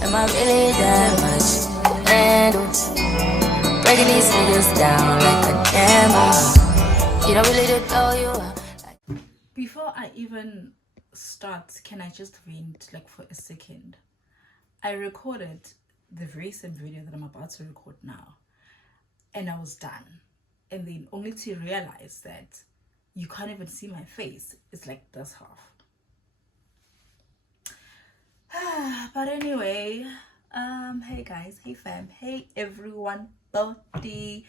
Am I really that much? And breaking these niggas down like a camel. You don't really to throw you up. Before I even start, can I just vent like for a second? I recorded the very same video that I'm about to record now, and I was done. And then only to realize that you can't even see my face. It's like this half. But anyway, hey guys, hey fam, hey everyone, buddy.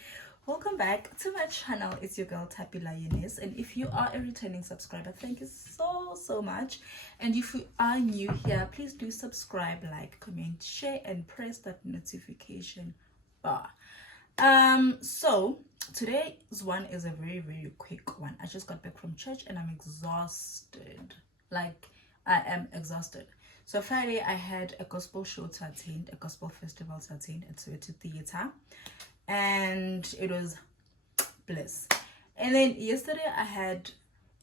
Welcome back to my channel. It's your girl Tappy Lioness, and if you are a returning subscriber, thank you so much. And if you are new here, please do subscribe, like, comment, share, and press that notification bar. So today's one is a very quick one. I just got back from church and I'm exhausted. Like, I am exhausted. So Friday I had a gospel show to attend, a gospel festival to attend at Soweto Theatre, and it was bliss. And then yesterday I had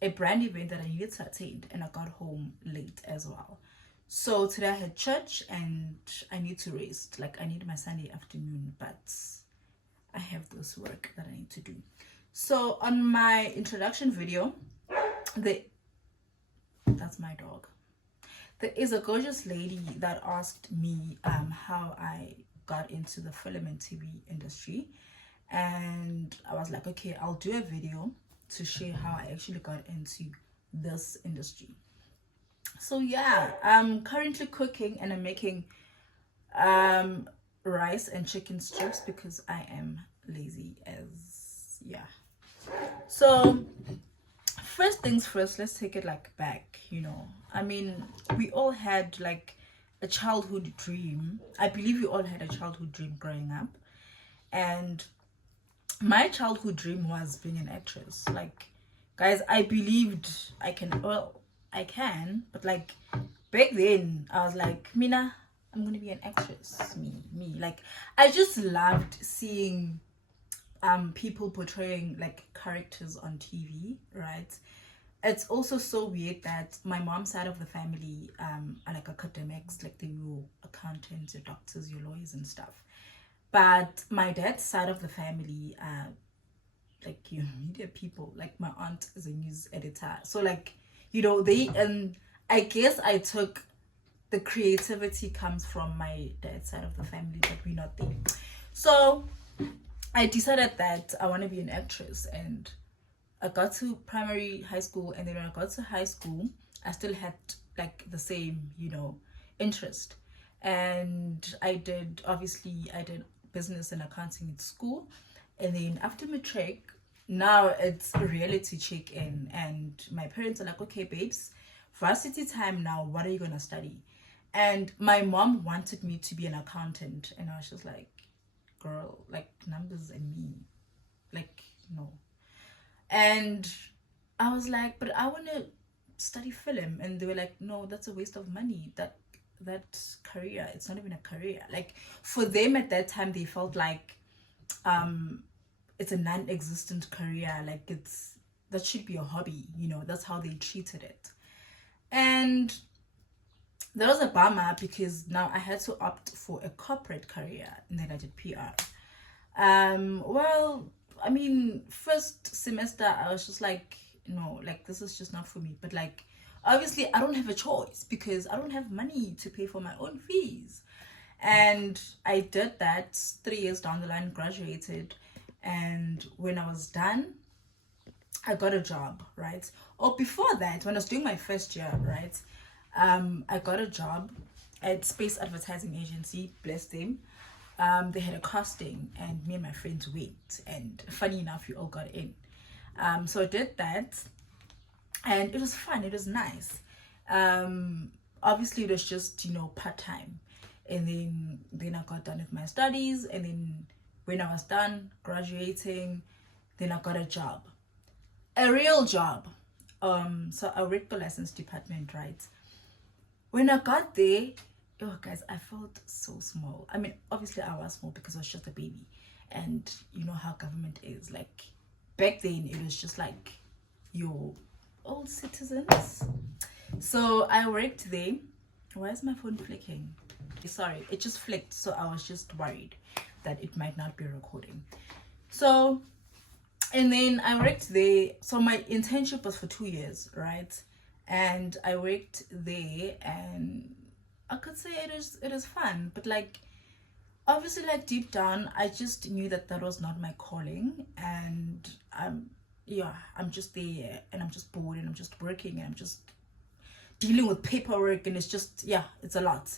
a brand event that I needed to attend, and I got home late as well. So today I had church and I need to rest. Like, I need my Sunday afternoon, but I have this work that I need to do. So on my introduction video, that's my dog. There is a gorgeous lady that asked me how I got into the film and TV industry, and I was like, okay, I'll do a video to share how I actually got into this industry. So yeah, I'm currently cooking and I'm making rice and chicken strips because I am lazy as yeah. So first things first, let's take it like back, I mean, we all had like a childhood dream. I believe we all had a childhood dream growing up, and my childhood dream was being an actress. Like, guys, I believed I can, but like back then I was like, Mina, I'm gonna be an actress. Me like, I just loved seeing people portraying like characters on TV, right? It's also so weird that my mom's side of the family are like academics, like they were accountants, your doctors, your lawyers and stuff. But my dad's side of the family are like media people. Like, my aunt is a news editor, so like, they, and I guess I took the creativity comes from my dad's side of the family, but we're not there. So I decided that I want to be an actress, and I got to primary high school, and then when I got to high school, I still had like the same, interest. And I did business and accounting at school, and then after matric, now it's a reality check in, and my parents are like, okay babes, varsity time now, what are you gonna study? And my mom wanted me to be an accountant, and I was just like, girl, like numbers and me, like, no. And I was like, but I want to study film, and they were like, no, that's a waste of money. That career, it's not even a career. Like, for them at that time, they felt like it's a non-existent career. Like, that should be a hobby, that's how they treated it. And that was a bummer, because now I had to opt for a corporate career, and then I did PR. Well, I mean, first semester I was just like, no, like, this is just not for me. But like, obviously I don't have a choice because I don't have money to pay for my own fees. And I did that. 3 years down the line, graduated, and when I was done, I got a job, right? Or before that, when I was doing my first year, right, I got a job at Space Advertising Agency, bless them. They had a casting, and me and my friends went, and funny enough, we all got in. So I did that, and it was fun, it was nice. Obviously it was just, part-time. And then I got done with my studies, and then when I was done graduating, then I got a job, a real job. So I worked the license department, right? When I got there, oh guys, I felt so small. I mean, obviously I was small because I was just a baby, and you know how government is. Like, back then it was just like your old citizens. So I worked there Why is my phone flicking? Sorry, it just flicked, so I was just worried that it might not be recording. So, and then I worked there. So my internship was for 2 years, right? And I worked there, and I could say it is fun, but like obviously, like deep down, I just knew that that was not my calling, and I'm just there, and I'm just bored, and I'm just working, and I'm just dealing with paperwork, and it's just, yeah, it's a lot.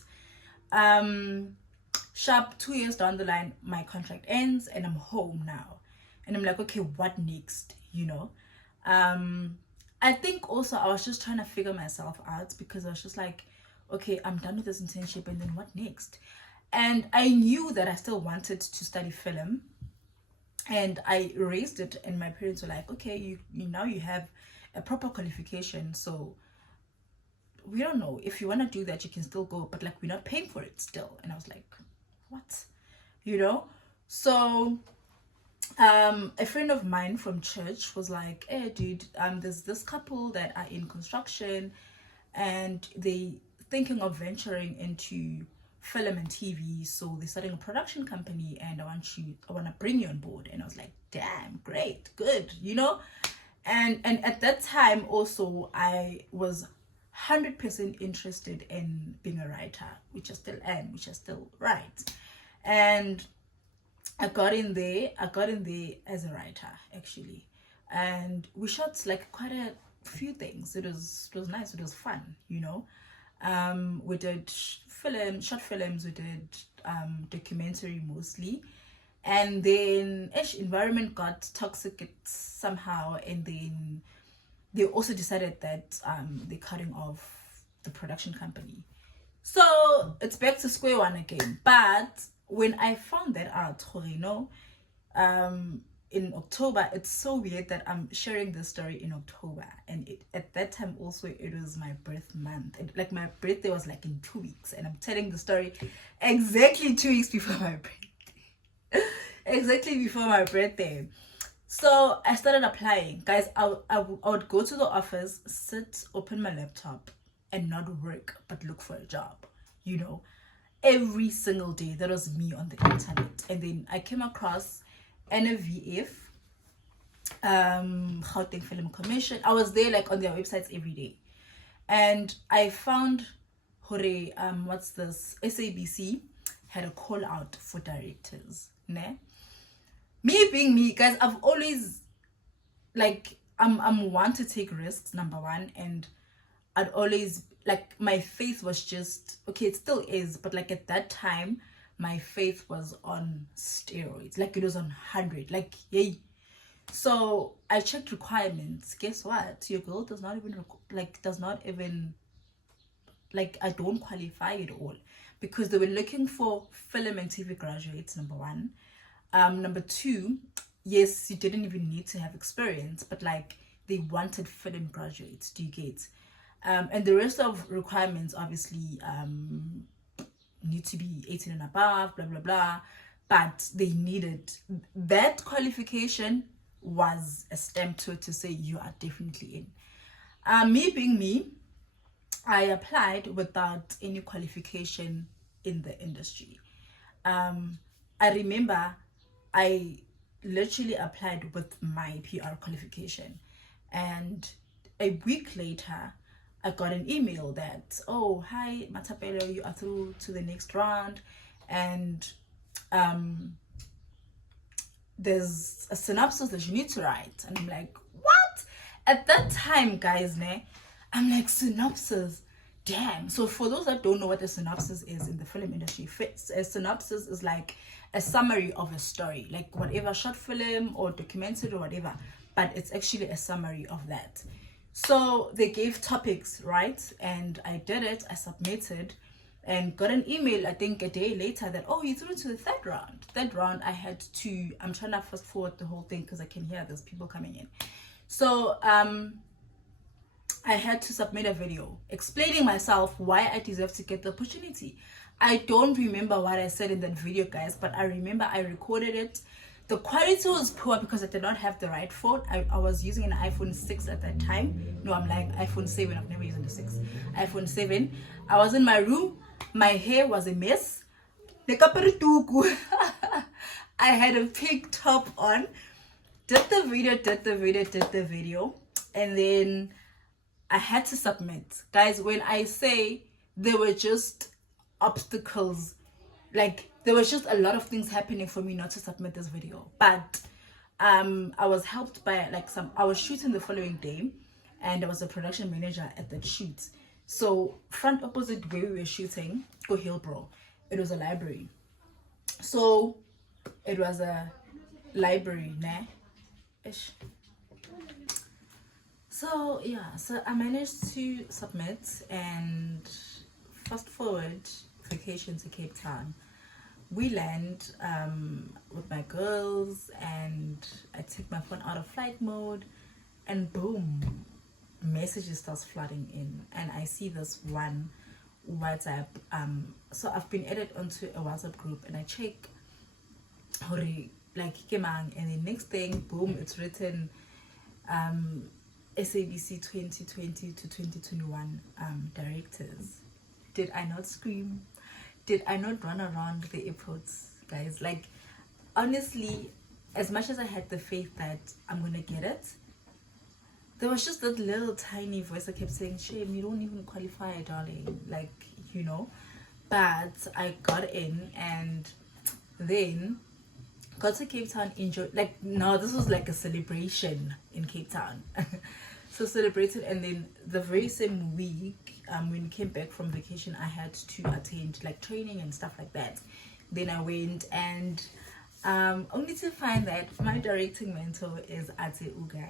Sharp 2 years down the line, my contract ends, and I'm home now, and I'm like, okay, what next, you know? I think also I was just trying to figure myself out, because I was just like, okay, I'm done with this internship, and then what next? And I knew that I still wanted to study film, and I raised it, and my parents were like, okay, you now you have a proper qualification, so we don't know, if you want to do that you can still go, but like we're not paying for it still. And I was like, what, you know? So a friend of mine from church was like, hey dude, there's this couple that are in construction, and they thinking of venturing into film and TV, so they're starting a production company, and I want to bring you on board. And I was like, damn, great, good, you know? And at that time also I was 100% interested in being a writer, which I still am, which I still write. And I got in there as a writer, actually, and we shot like quite a few things. It was nice, it was fun, you know. We did short films, we did documentary mostly, and then environment got toxic somehow, and then they also decided that they're cutting off the production company. So it's back to square one again. But when I found that out, you know, in October, it's so weird that I'm sharing this story in October, and at that time also it was my birth month, and like my birthday was like in 2 weeks, and I'm telling the story exactly 2 weeks before my birthday. Exactly before my birthday. So I started applying, guys. I would go to the office, sit, open my laptop, and not work, but look for a job, you know, every single day. That was me on the internet. And then I came across NVF, Gauteng Film Commission. I was there like on their websites every day, and I found hore, what's this, SABC had a call out for directors, ne? Me being me, guys, I've always, like, I'm one to take risks, number one, and I'd always, like, my faith was just, okay, it still is, but like at that time my faith was on steroids, like it was on 100, like, yay. So I checked requirements. Guess what? Your girl does not even I don't qualify at all, because they were looking for film and TV graduates, number one. Number two, yes, you didn't even need to have experience, but like they wanted film graduates. Do you get? And the rest of requirements obviously need to be 18 and above, blah blah blah. But they needed that qualification, was a stamp to say you are definitely in. Me being me, I applied without any qualification in the industry. I remember I literally applied with my PR qualification, and a week later I got an email that, oh, hi Matapelo, you are through to the next round, and there's a synopsis that you need to write. And I'm like, what? At that time, guys, I'm like, synopsis, damn. So for those that don't know what a synopsis is in the film industry, a synopsis is like a summary of a story, like whatever, short film or documentary or whatever, but it's actually a summary of that. So they gave topics, right? And I did it, I submitted, and got an email, I think a day later, that, oh, you through to the third round. I had to, I'm trying to fast forward the whole thing because I can hear there's people coming in. So I had to submit a video explaining myself why I deserve to get the opportunity. I don't remember what I said in that video, guys, but I remember I recorded it, The quality was poor because I did not have the right phone. I was using an iPhone 6 at that time. No, I'm lying. iPhone 7. I've never used the 6. iPhone 7. I was in my room. My hair was a mess. I had a pink top on. Did the video. And then I had to submit. Guys, when I say there were just obstacles, like there was just a lot of things happening for me not to submit this video. But I was helped by like I was shooting the following day, and there was a production manager at that shoot. So front opposite where we were shooting, go Hillbro, it was a library. So it was a library, nah? Ish. So yeah, so I managed to submit, and fast forward vacation to Cape Town. We land with my girls, and I take my phone out of flight mode, and boom, messages starts flooding in, and I see this one WhatsApp. So I've been added onto a WhatsApp group, and I check like Kemang, and the next thing, boom, it's written SABC 2020 to 2021 directors. Did I not scream? Did I not run around the airports, guys? Like, honestly, as much as I had the faith that I'm gonna get it, there was just that little tiny voice that kept saying, shame, you don't even qualify, darling. Like, you know. But I got in, and then got to Cape Town, enjoyed, like, no, this was like a celebration in Cape Town. So celebrated, and then the very same week, when we came back from vacation, I had to attend like training and stuff like that. Then I went, and only to find that my directing mentor is Ate Uga.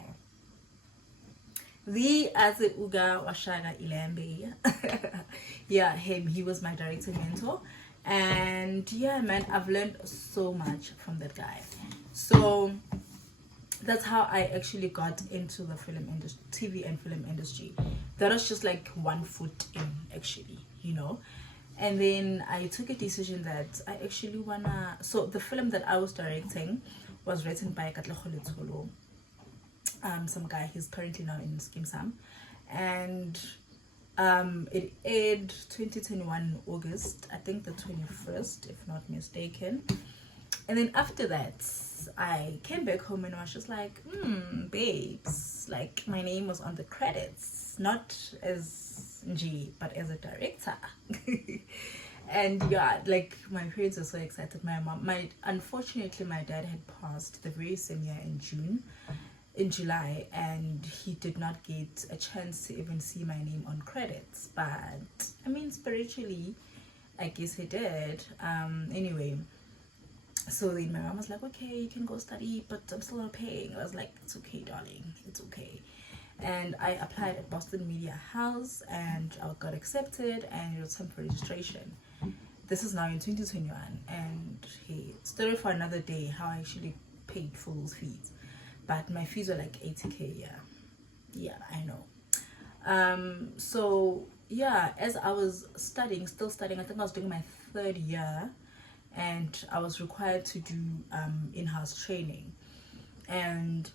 The Ate Uga Washaga Ilambe. Yeah, him, he was my directing mentor. And yeah, man, I've learned so much from that guy. So that's how I actually got into the film industry, TV and film industry. That was just like 1 foot in, actually, you know. And then I took a decision that I actually wanna. So the film that I was directing was written by Katlego Letolo, some guy. He's currently now in Skim Sam, and it aired 2021 August, I think the 21st, if not mistaken. And then after that, I came back home, and I was just like, babes, like my name was on the credits, not as G, but as a director. And yeah, like my parents were so excited. Unfortunately, my dad had passed the very same year in July, and he did not get a chance to even see my name on credits. But I mean, spiritually, I guess he did. Anyway. So then my mom was like, okay, you can go study, but I'm still not paying. I was like, it's okay, darling, it's okay. And I applied at Boston Media House, and I got accepted, and it was time for registration. This is now in 2021, and hey, story for another day how I actually paid for those fees. But my fees were like 80K, yeah, I know. So yeah, as I was still studying, I think I was doing my 3rd year, and I was required to do in-house training. And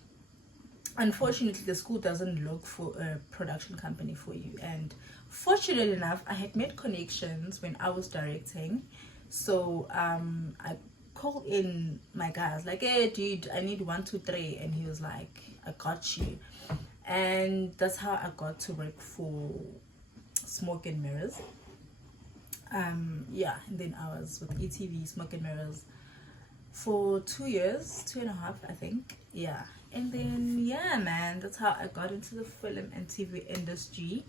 unfortunately, the school doesn't look for a production company for you. And fortunately enough, I had made connections when I was directing. So I called in my guys, like, hey dude, I need 1, 2, 3, and he was like, I got you. And that's how I got to work for Smoke and Mirrors. Yeah, and then I was with ETV, Smoke and Mirrors, for 2 years, 2.5, I think. Yeah, and then yeah, man, that's how I got into the film and TV industry.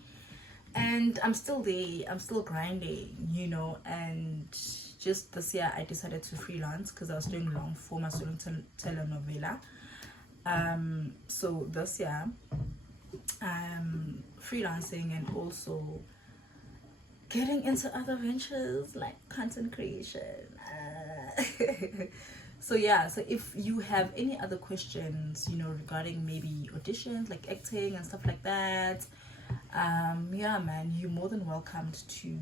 And I'm still there, I'm still grinding, you know. And just this year I decided to freelance because I was doing long form, I was doing telenovela. So this year I'm freelancing, and also getting into other ventures like content creation. So yeah, so if you have any other questions, you know, regarding maybe auditions, like acting and stuff like that, yeah, man, you're more than welcomed to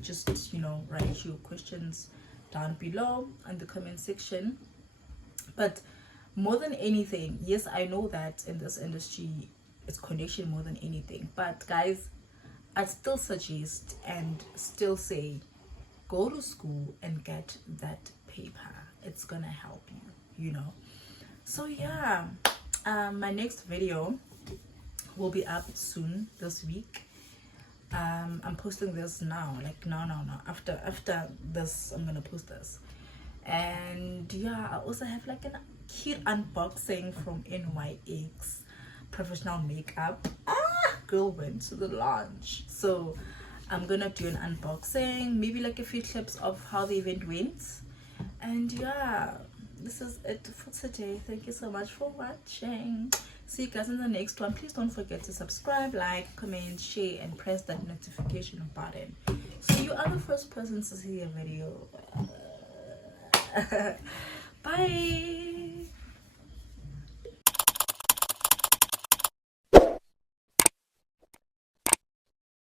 just, you know, write your questions down below in the comment section. But more than anything, yes, I know that in this industry it's connection more than anything, but guys, I still suggest and still say, go to school and get that paper. It's gonna help you, you know. So yeah, my next video will be up soon this week. I'm posting this now, like no, after this I'm gonna post this. And yeah, I also have like a cute unboxing from NYX Professional Makeup. Girl went to the launch, so I'm gonna do an unboxing, maybe like a few clips of how the event went. And yeah, this is it for today. Thank you so much for watching. See you guys in the next one. Please don't forget to subscribe, like, comment, share, and press that notification button so you are the first person to see a video. Bye.